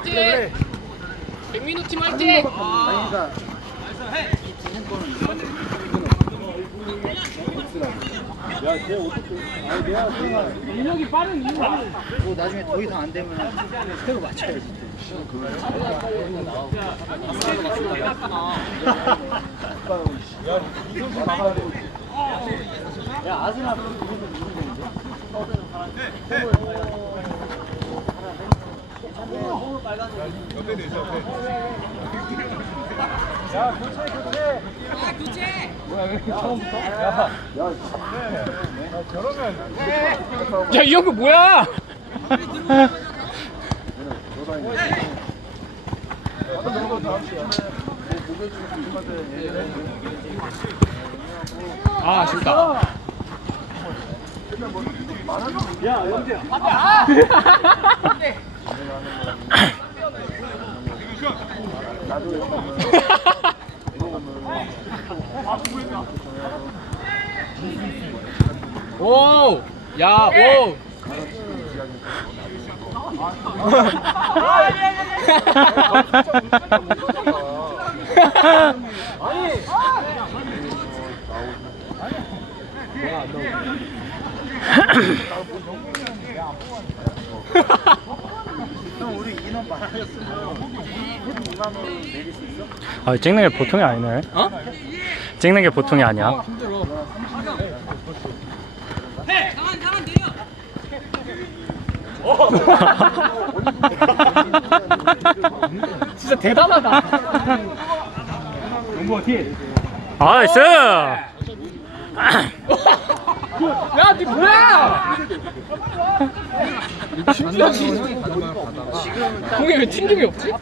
화이팅! 백민우 팀 화이팅! 진행 거는 야쟤 어떻게 아니 내가 생각 민혁이 빠른 이유가 뭐 나중에 더 이상 안 되면 새로 맞춰야지 야 아스날 누르면 누르면 되는데 야 이 형그 뭐야? 아 아쉽다 야 영재야 오! 야, 오! 형 우리 인원 많아졌으면 2만 원 내릴 수 있어? 아 찍는 게 보통이 아니네. 어? 찍는 게 보통이 아니야. 진짜 대단하다. 아 나이스. 야, 니 뭐야? 신기하지? 공에 왜 튕김이 없지?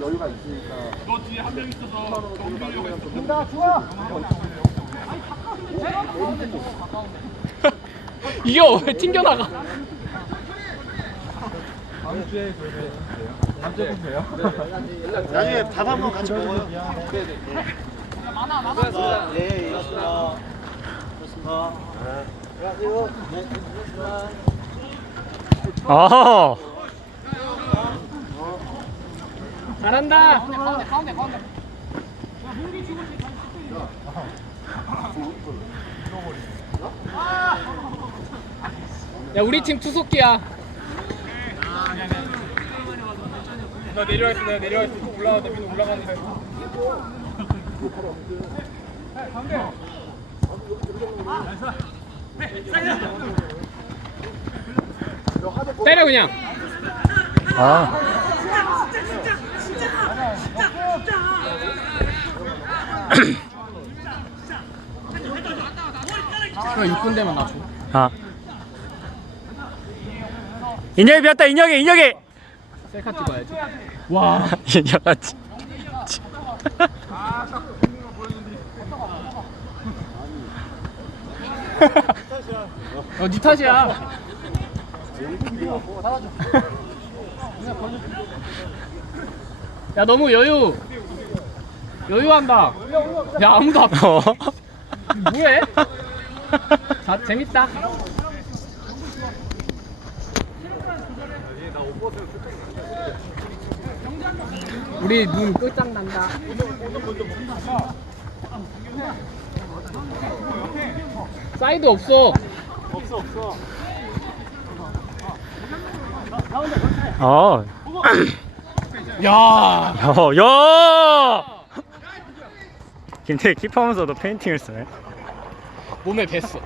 여유가 있으니까 이게 왜 튕겨나가? 나중에 밥 한 번 같이 먹어요 네 많아 많아 예 예, 안녕하세요 네 그렇습니다 아. 잘한다. 가운데, 가운데, 가운데. 야, 우리 팀 투석기야. 나 내려와 있어, 내가 내려와 있어. 올라가다 민우 올라가는데. 때려 그냥. 아. 형 6분 되면 나 줘. 아. 인혁이 비었다 인혁이 인혁이. 셀카 찍어야지. 와. 인혁아지. 어, 니 탓이야. 야, 너무 여유. 여유한다. 야, 아무도 안 어. 뭐해? 자, 재밌다. 우리 눈 끝장난다. 사이드 없어. 어. 야. 야. 야. 김태희 키퍼하면서도 페인팅을 쓰네. 몸에 뱄어.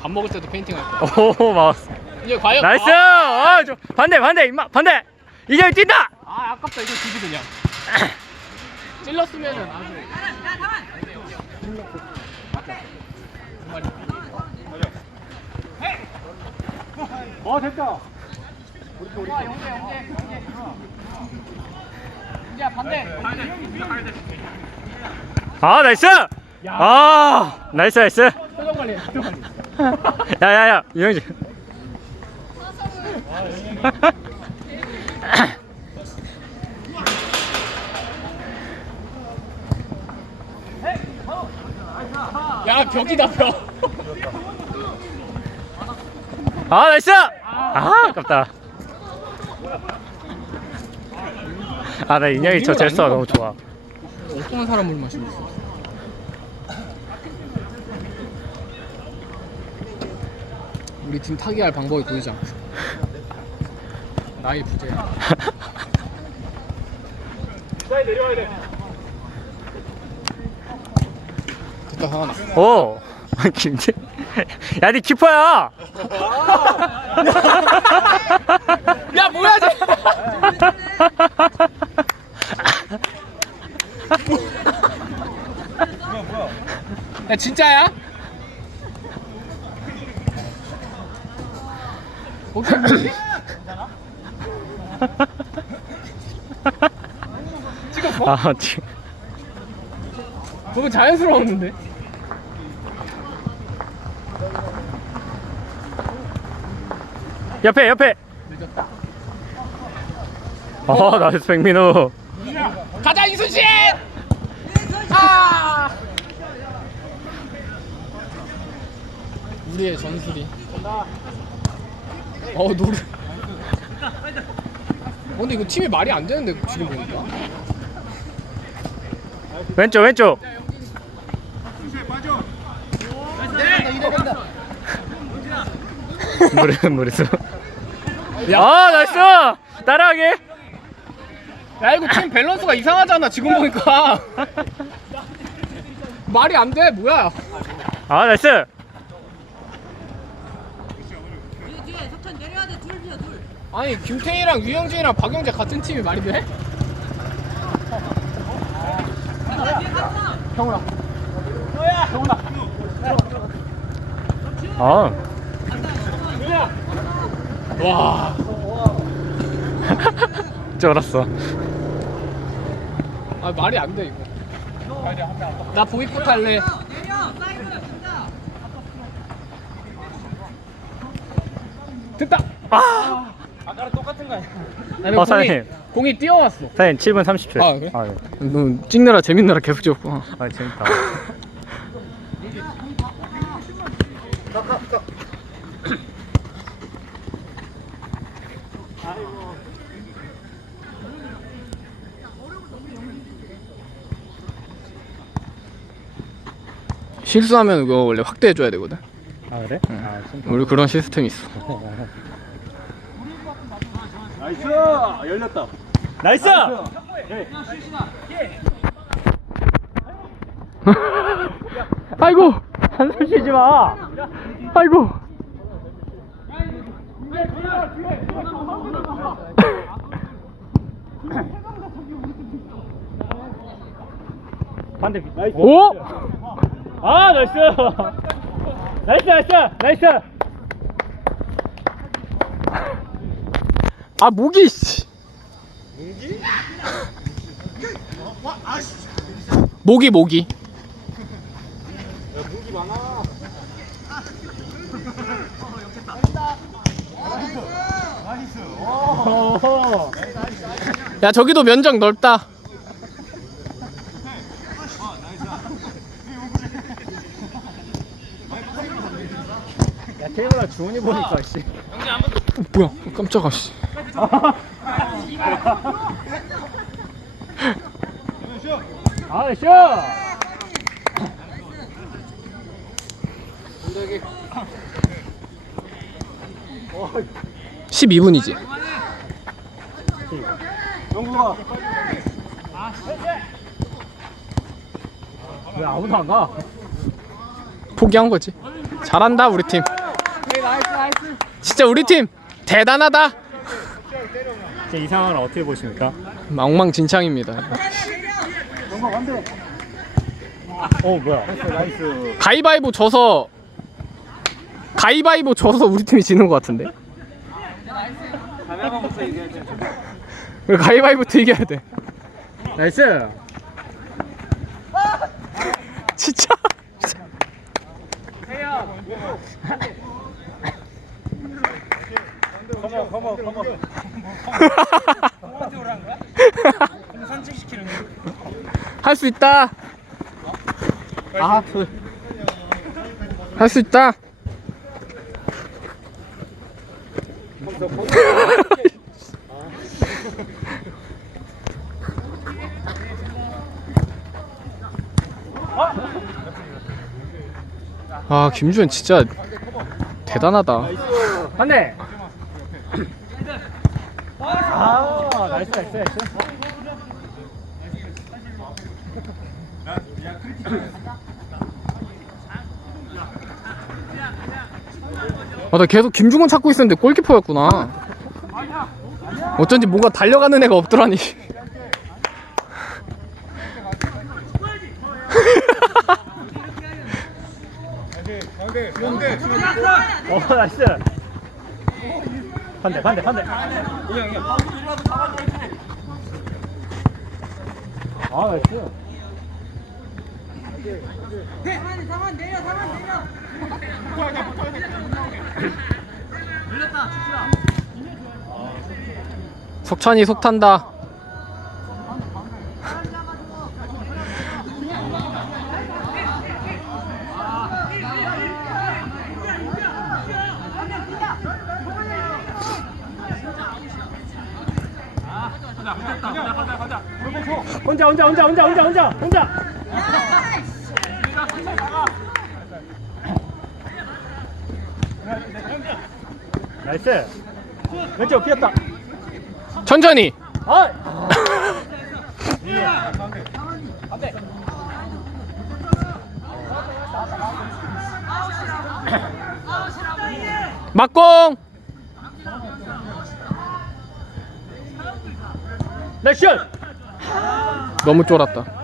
밥 먹을 때도 페인팅 할 거야. 오 마우스. 이제 과연 나이스. 아, 아, 저, 반대 반대 임마 반대. 인혁이 뛴다. 아 아깝다 이거 주지 그냥. 찔렀으면은 아주. 어 됐다 이제 반대. 아 나이스. 아 나이스 나이스. 표정 관리. 표정 관리. 야야야 이영지. 야 벽이다 벽. 아 나이스! 아 아깝다. 아 나 인형이 저 젤스가 너무 좋아. 어떤 사람을 마시고 있어? 우리 팀 타기할 방법이 보이지 않고. 나의 부재야 됐다 하나. 오 김재. 야니 키퍼야 야 뭐야 쟤 야 진짜야? 보지? 찍었어? 아 지금 너무 자연스러웠는데 옆에 옆에. 늦었다 어 나이스 백민우 가자 이순신! 아! 우리의 전술이. 어 노래. 어, 근데 이거 팀이 말이 안 되는데 지금 보니까? 왼쪽 왼쪽. 무리 무리수 아 나이스! 따라하게. 야 이거 팀 밸런스가 이상하잖아 지금 보니까. 말이 안 돼 뭐야. 아 나이스! 뒤에 뒤에 석천 내려야 돼. 둘이야 둘. 아니 김태희랑 유영진이랑 박영재 같은 팀이 말이 돼? 아 와. 쩔었어. 아 말이 안 돼 이거. 나 보이콧 할래. 됐다. 아! 아까랑 똑같은 거 아니야 어, 공이, 사장님. 공이 뛰어왔어. 사장님 7분 30초. 아, 그래? 아, 네. 너 찍느라 재밌느라 계속 찍었구나. 아 재밌다 실수하면 이거 원래 확대해줘야 되거든. 아 그래? 아 진짜. 우리 그런 시스템이 있어. 나이스! 열렸다. 나이스! 아이고! 한숨 쉬지 마. 아이고! 반대. 오! 아 나이스. 나이스 나이스 나이스. 아 모기 씨. 모기 모기. 야 저기도 면적 넓다 야 테이블아 주원이 보니까 씨. 어, 뭐야? 깜짝아 씨. 아 나이스 12분이지? 영구가 왜 아무도 안 가? 포기한 거지. 잘한다 우리 팀 진짜 우리 팀 대단하다. 제이 상황을 어떻게 보십니까? 엉망진창입니다. 어 뭐야? 가위바위보 져서 가위바위보 져서 우리 팀이 지는 것 같은데? 왜 가위바위보부터 이겨야 돼? 나이스! 진짜 컴온 컴온 컴온 할수 있다 아 할 수 있다. 아 김주현 진짜 대단하다. 반대. 아, 나이스, 나이스, 나이스. 아, 나 계속 김중원 찾고 있었는데 골키퍼였구나. 어쩐지 뭔가 달려가는 애가 없더라니. 어, 나이스. 반대, 반대, 반대. 아, 나이스. 상환 상환 내려 상환 내려 석찬이 속 탄다. 혼자, 혼자, 혼자, 혼자, 혼자, 혼자, 혼자. 나이스. 왼쪽 피었다. 천천히. 아! 막공. 나이스 슛! 너무 쫄았다.